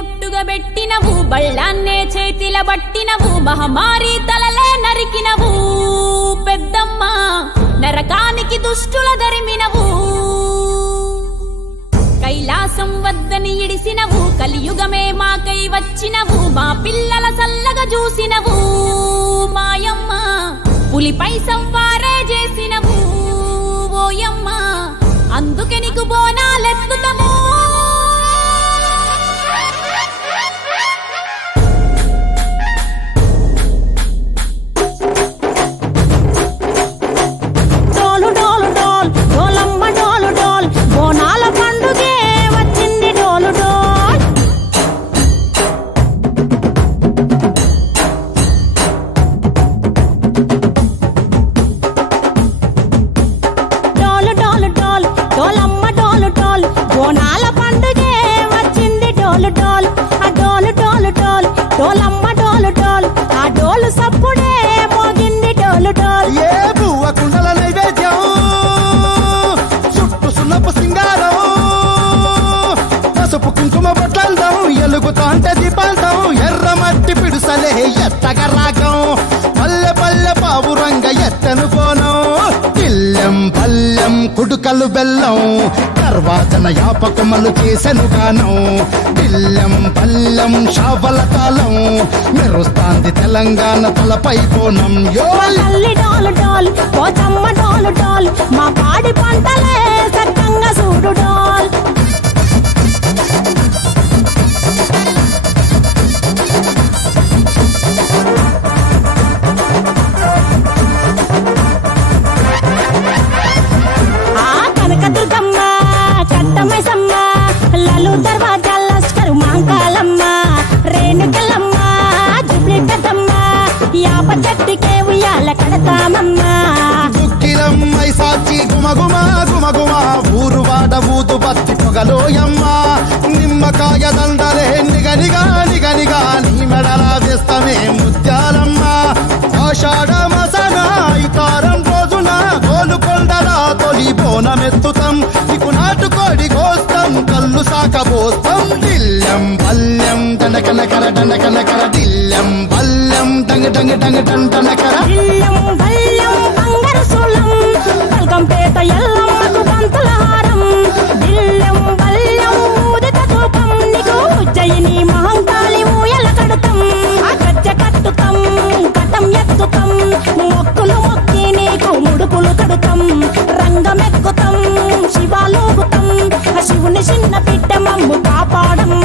పుట్టుగా పెట్టినవు, బళ్ళాన్నే చేతిల బట్టినవు, మహమారి తలలే నరికినవు పెద్దమ్మ, నరకానికి దుష్టుల దరిమినవు. కైలాసం వద్దని ఇడిసినవు, కలియుగమే మాకై వచ్చినవు, మా పిల్లల సల్లగా చూసినవు మాయమ్మ, పులిపై సంవారే చేసినవు ఓయమ్మ, అందుకే నీకు బోనాలెత్తుతము. ఎలుగుతాంటే దీపాంతం ఎర్రమట్టి పిడుసలే ఎత్తగ రాగం, పల్లె పల్లె పావురంగ ఎత్తను పోనం, ఇల్లెం పల్లెం కుడుకలు బెల్లం, తర్వాతన యాపకమలు చేసెను గానం, ఇల్లెం పల్లెం షావల కాలం, మెరుస్తాంది తెలంగాణ తలపై కోణం. మా పాడి పంటలే సక్కంగా చూడు డోల్. చెట్టుకే ఉయ్యాల కడతామమ్మా, దుక్కిలమ్మై సాచి గుమగుమ గుమగుమ, ఊరు వాడ ఊదు బత్తి పొగలోయమ్మ, నిమ్మకాయ దండలే నిగనిగా నిగనిగా, నీ మెడల వేస్తమే ముత్యాలమ్మ, ఆషాఢ మసన ఇతారం రోజున గోలుకొండల తొలి బోనమెత్తుతాం, నీకు నాటుకోడి కోస్తాం, కళ్ళు సాకబోస్తాం, దిల్లెం పల్లెం దండకనకర దండకనకర, దిల్లెం పల్లెం డంగ డంగ డంగ డండనకర, ఇల్లం బల్లం బంగారు సోలం, పల్కంపేట ఎల్లమ్మకు పంతుల హారం, ఇల్లం బల్లం ఊదిత ధూపం, నీకు ఉజ్జయిని మహంకాళి ఊయల కడుతాం, గజ్జ కట్టుతాం కటం ఎత్తుతాం, మొక్కులు మొక్కి నీకు ముడుపులు కడుతాం, రంగమెక్కుతాం శివాలోగుతాం, శివుని చిన్న బిడ్డ మమ్ము కాపాడమ్మ.